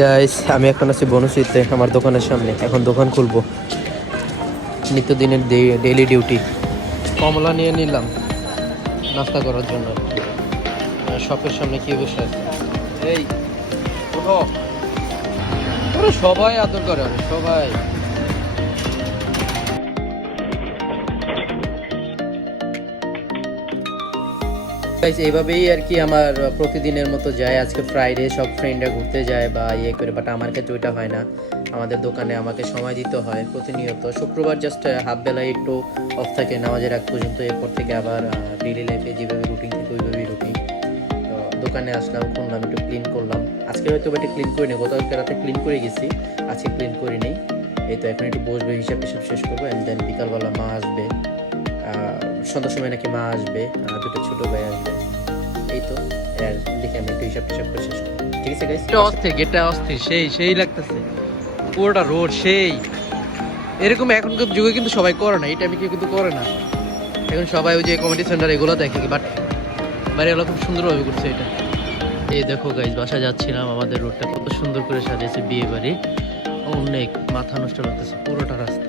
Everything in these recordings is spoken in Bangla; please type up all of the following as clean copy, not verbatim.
গাইস, আমি এখন আছি বনশ্রীতে আমার দোকানের সামনে। এখন দোকান খুলবো, নিত্যদিনের ডেইলি ডিউটি। কমলা নিয়ে নিলাম নাস্তা করার জন্য। শপের সামনে কি বসে আছে, এই ওঠো। ওরা সবাই আদর করে, সবাই। এইভাবেই আর কি আমার প্রতিদিনের মতো যায়। আজকে ফ্রাইডে, সব ফ্রেন্ডরা ঘুরতে যায় বা ইয়ে করে, বাট আমার ক্ষেত্রে ওইটা হয় না। আমাদের দোকানে আমাকে সময় দিতে হয় প্রতিনিয়ত। শুক্রবার জাস্ট হাফ বেলায় একটু অফ থাকে নামাজের আগ পর্যন্ত। এরপর থেকে আবার ডেইলি লাইফে যেভাবে রুটিন থাকে ওইভাবেই রুটিন। তো দোকানে আসলাম, খুললাম, একটু ক্লিন করলাম। আজকে হয়তো একটু ক্লিন করে নিই, গতকালকে রাতে ক্লিন করে গেছি, আজকে ক্লিন করে নিই। এই তো এখন একটু বসবে, হিসাব শেষ করবো। অ্যান্ড দেন বিকালবেলা মা আসবে, সন্ধ্যার সময় নাকি মা আসবে, দুটো ছোটো ভাই আসবে। এই তো দেখে আমি একটু হিসাব করে শেষ করি। ঠিক আছে গাইস, অস্থির গেটটা, অস্থির সেই লাগতেছে। পুরোটা রোড সেই এরকম। এখনকার যুগে কিন্তু সবাই করে না, এটা আমি কেউ কিন্তু করে না। এখন সবাই ওই যে কমিটি সেন্টার এগুলো দেখে, বাট বাড়িগুলো খুব সুন্দরভাবে করছে এটা। এই দেখো গাইস, বাসা যাচ্ছিলাম, আমাদের রোডটা কত সুন্দর করে সাজিয়েছে বিয়ে বাড়ি। অনেক মাথা নষ্ট লাগতেছে পুরোটা রাস্তা।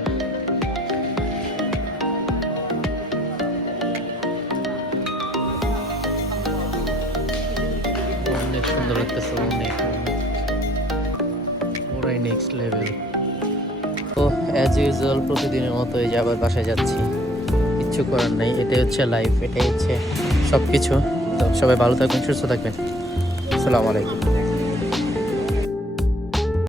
অনেক সুন্দর লাগতেছে, অনেক পুরাই নেক্সট লেভেল। তো অ্যাজ ইউজুয়াল প্রতিদিনের মতো এই যে আবার বাসায় যাচ্ছি, কিচ্ছু করার নেই। এটাই হচ্ছে লাইফ, এটাই হচ্ছে সব কিছু। তো সবাই ভালো থাকবেন, সুস্থ থাকবেন। আসসালামু আলাইকুম।